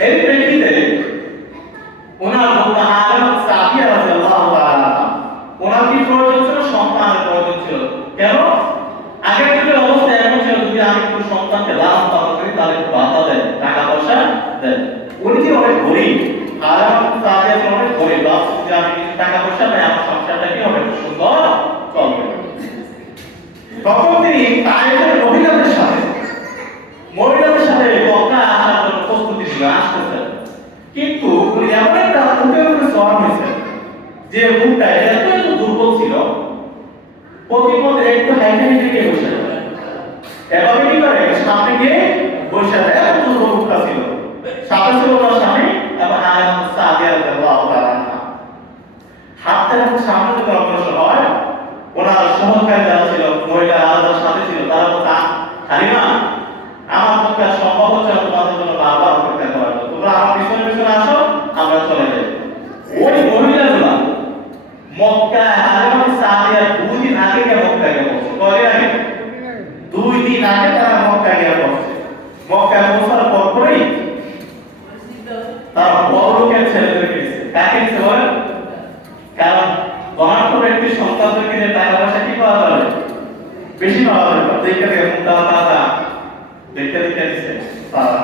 Every বানানো হয়েছে। যে মুখটা এত এত দুর্বল ছিল প্রতিপদ একটু হাইটে হাইটে বসে এভাবে কি করে? সামনে গিয়ে বসে যায়, এত দুর্বল মুখটা ছিল। সাথে ছিল ওনার স্বামী এবং আয়াম সাদিয়া রাদিয়াল্লাহু তাআলা হাতটা যখন সামনে দিকে অগ্রসর হয়, ওনার সহকারী যারা ছিল মহিলা আলাদা সাথে ছিল, তারা বলতা হালিমা, আমার পক্ষে সম্ভব হচ্ছে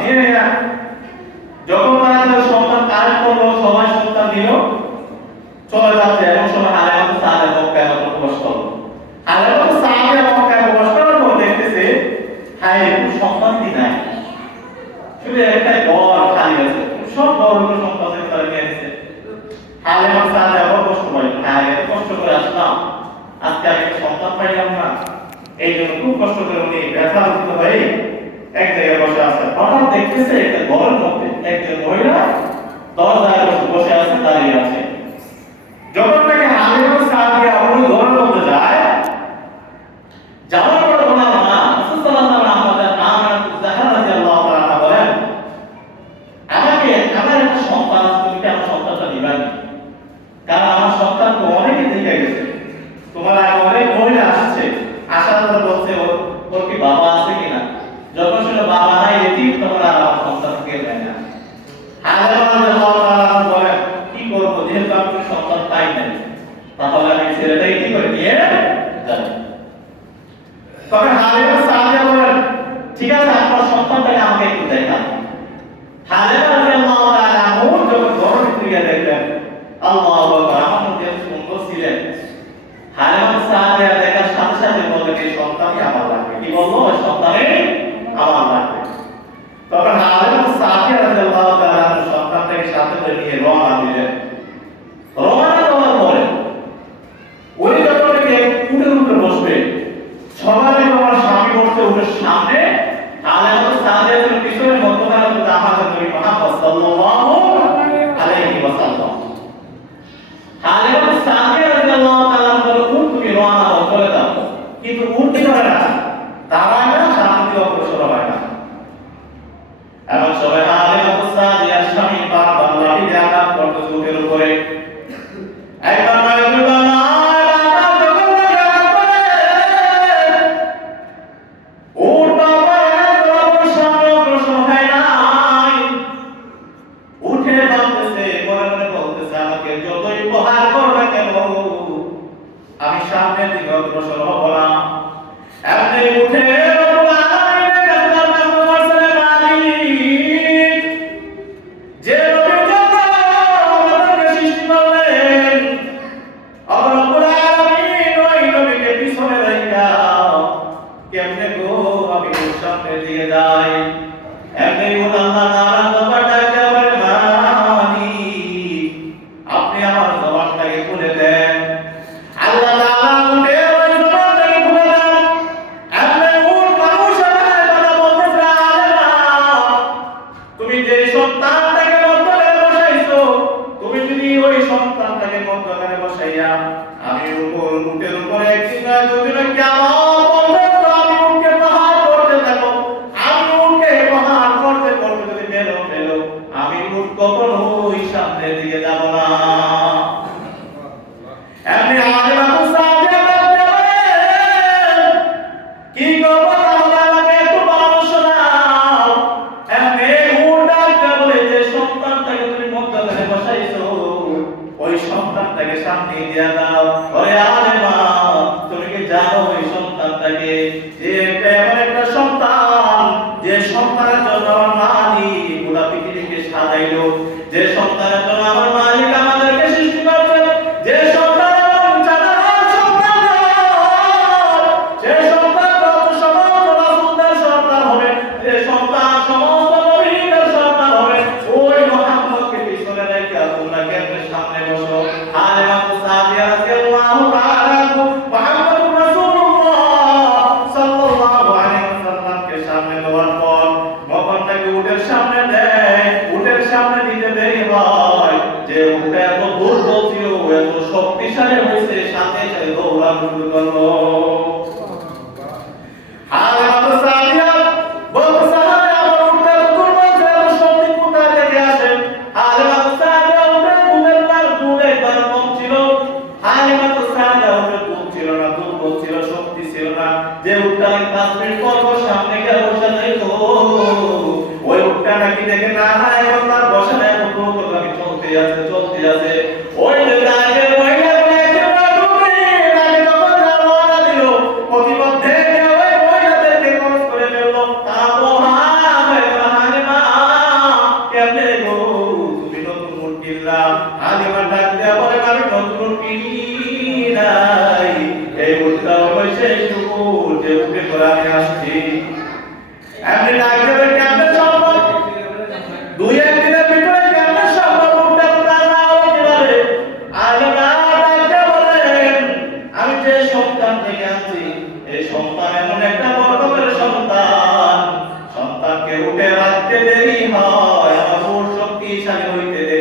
ছেলেরা যখন তারা সন্তান কাজ করল, সবাই সন্তান দিল, চলে যাচ্ছে এমন সময় হালেমাত সাহাবের মক্কায় যখন প্রবেশ করল হালেমাত সাহাবের মক্কায় প্রবেশ করার পর দেখতেছে, হায় কোনো নাই? শুধু একটা ঘর খালি আছে সব বড় বড় সম্পত্তি তারা নিয়ে নিছে। হালেমাত সাহাবে আবার কষ্ট পাইল হায় কষ্ট করে আসলাম। আজকে আগে সন্তান পাইলাম না। এই জন্য খুব কষ্ট করে উনি ব্যথা হয়ে দেখতেছে একটা ঘরের মধ্যে একজন মহিলা দরজায় বসে আছে দাঁড়িয়ে আছে। উঠে রাখতে দেরি হয় আমার শক্তিশালী হইতে দেরি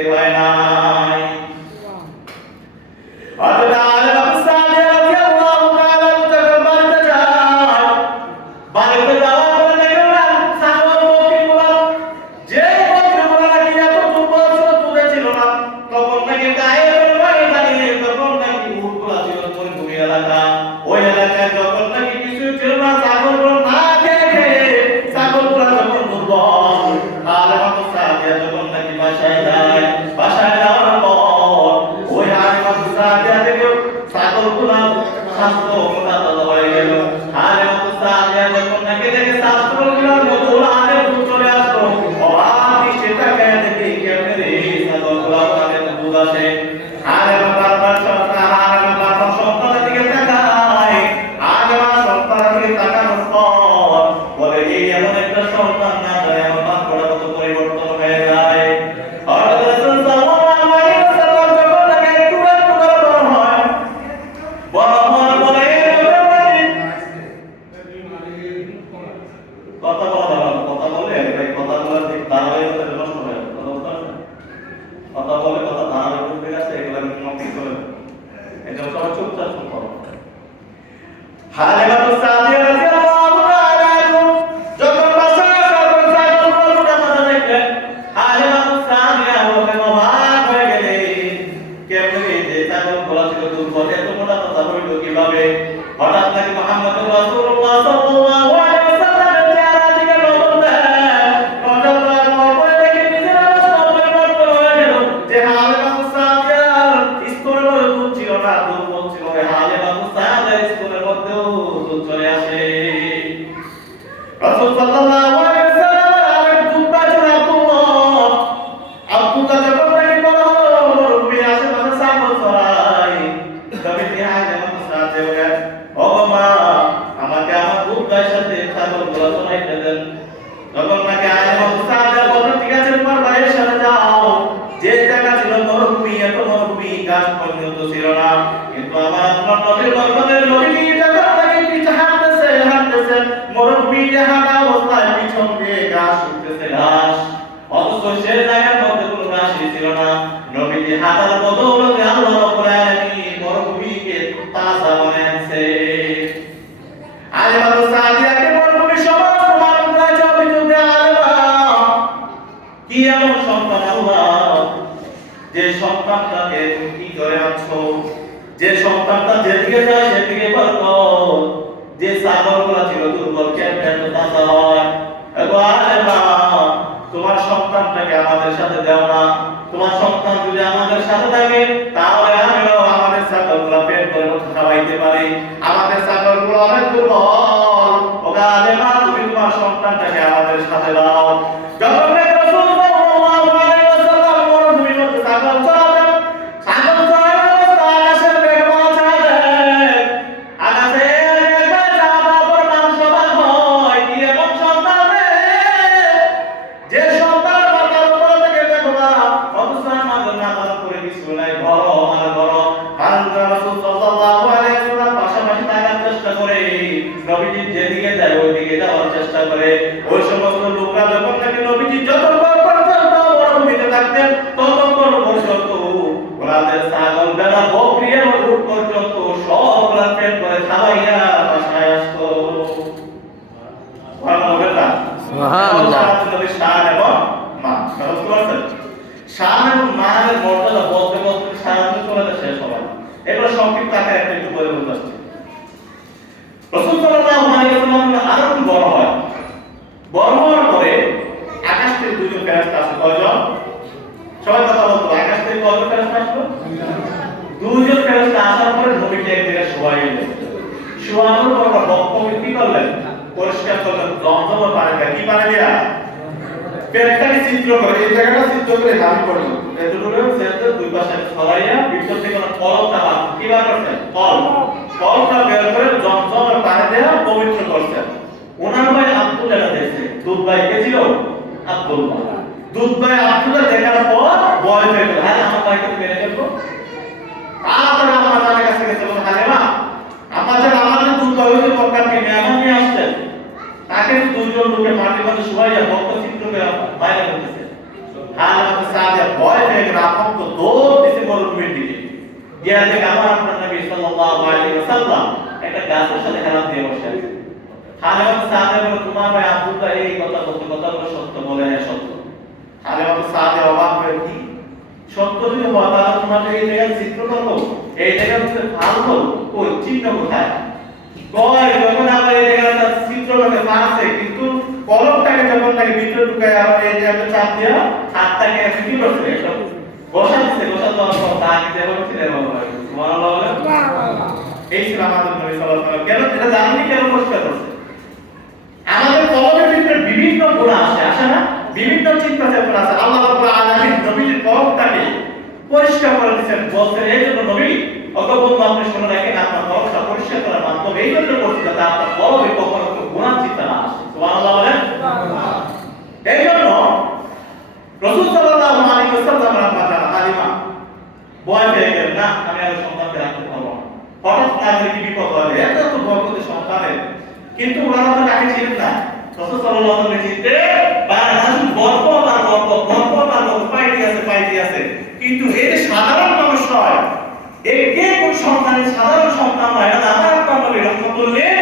রাস উঠতেছে রাস অথচ সে জায়গার মধ্যে কোনো রাশি ছিল না। নবীজি হাতার বদৌলতে আল্লাহ রাব্বুল আলামিন মরুভূমিকে তাজা বানাইছে। আলেমা সাদিয়াকে মরুভূমি সমস্ত মানব রাজ্য অভিযোগে আলেমা কি এমন সন্তান আল্লাহ? যে সন্তানটাকে তুমি কি করে আছো যে সন্তানটা যেদিকে যায় সেদিকে বরকত যে সাগরগুলো ছিল দুর্বল কেন তাজা হয়? এবার তোমার সন্তানটাকে আমাদের সাথে দেও না। তোমার সন্তান যদি আমাদের সাথে থাকে, তাহলে আমিও আমাদের ছাগলগুলো পেট করে খাওয়াইতে পারি। আমাদের ছাগলগুলো অনেক দুর্বল। ওগা মা তুমি তোমার সন্তানটাকে আমাদের সাথে দাও। শান এবং মান বুঝতে পারছেন? শান এবং মানের মর্যাদা বলতে বলতে সারাদিন চলে শেষ হবে না। এগুলো সংক্ষিপ্ত আকারে একটা একটু বলে বলতে আসছি। রসুল সাল্লাল্লাহু আলাইহি ওয়াসাল্লাম আরও বড় হয়। বড় হওয়ার পরে আকাশ থেকে দুজন ফেরেশতা আসে। কয়জন? সবাই কথা বলতো আকাশ থেকে কয়জন ফেরেশতা আসলো? দুজন ফেরেশতা আসার পরে নবীকে এক জায়গায় শোয়াই শোয়ানোর পর ওরা বক্তব্য কি করলেন পরিষ্কার করলেন জমজমের পানি কি পানি দিয়া? পেটটাকে চিত্র করে, এই জায়গাটা চিত্র করে দাবি করল এতটুকু সেন্টার দুই পাশে ছড়াইয়া ভিতর থেকে কোনো কলমটা বার কি বার করছেন কল কলটা বের করে জমজমের পানি দিয়ে পবিত্র করছেন ওনার ভাই আব্দুল এটা দেখছে, দুধ ভাই কে ছিল? আব্দুল দুধ ভাই আব্দুল দেখার পর ভয় পেয়ে গেল। হ্যাঁ আমার ভাইকে মেরে ফেলব। তারপরে আমার কাছে গেছে, বলে, হালেমা আমাদের আমাদের দুধ ভাই যে মক্কাকে মেহমান নিয়ে আসছেন তাকে দুজন লোকে মাটি মাঝে শুয়াইয়া ভক্ত চিত্রকে বাইরে করতেছে। আমাদের সাথে ভয় পেয়ে গেল, আতঙ্ক দৌড় দিছে মরুভূমির দিকে। গিয়া দেখে আমার আপনার নবী সাল্লাল্লাহু আলাইহি ওয়াসাল্লাম একটা গাছের সাথে হেলান দিয়ে বসে আছে হালেমাত সাথে বলে, তোমার ভাই আব্দুল্লাহ এই কথা বলতে কথা বলে সত্য, বলে হ্যাঁ সত্য। হালেমাত সাথে অবাক হয়ে, কি? সত্য যদি হয়, তাহলে তোমাকে এই জায়গায় চিত্র করব? এই জায়গা থেকে ভালো ওই চিহ্ন কোথায়? কয় যখন আবার এই জায়গাটা চিত্র করতে পারছে কিন্তু কলমটাকে যখন নাকি ভিতরে ঢুকায়, আবার এই জায়গাটা চাপ দিয়া হাতটাকে একটু কি করছে? একটা বসা দিচ্ছে বসা দেওয়ার পর দাগ সুবহানাল্লাহ বলে? এই ছিল আমাদের নবী সাল্লাল্লাহু কেন এটা জানেননি কেন পরিষ্কার করছে? আমাদের কলমের ভিতরে বিভিন্ন গুণ আছে আসে না? বিভিন্ন চিন্তা চেতনা আছে। আল্লাহ রাব্বুল আলামিন নবীর কলমটাকে পরিষ্কার করে দিয়েছেন, বলছেন, এই জন্য নবী অগবন্ধ আপনি শুনে রাখেন, আপনার কলমটা পরিষ্কার করার মাধ্যমে এই জন্য করছি যাতে আপনার কলমে কখনো কোনো গুণা চিন্তা না আসে সুবহানাল্লাহ বলেন? এই জন্য রাসূল সাল্লাল্লাহু আলাইহি ওয়াসাল্লাম না আমি আর সন্তানকে রাখতে পারব হঠাৎ কি বিপদ হবে এত তো বরকতে সন্তানের কিন্তু ওনারা তো তাকে ছিলেন না রসুল সাল্লাল্লাহু আলাইহি বা রাসূল গর্ব আর গর্ব গর্ব আর পাইতে আছে পাইতে আছে কিন্তু এই যে সাধারণ মানুষ নয় এই কে কোন সন্তানের সাধারণ সন্তান নয় এটা আমার রহমতুল্লাহ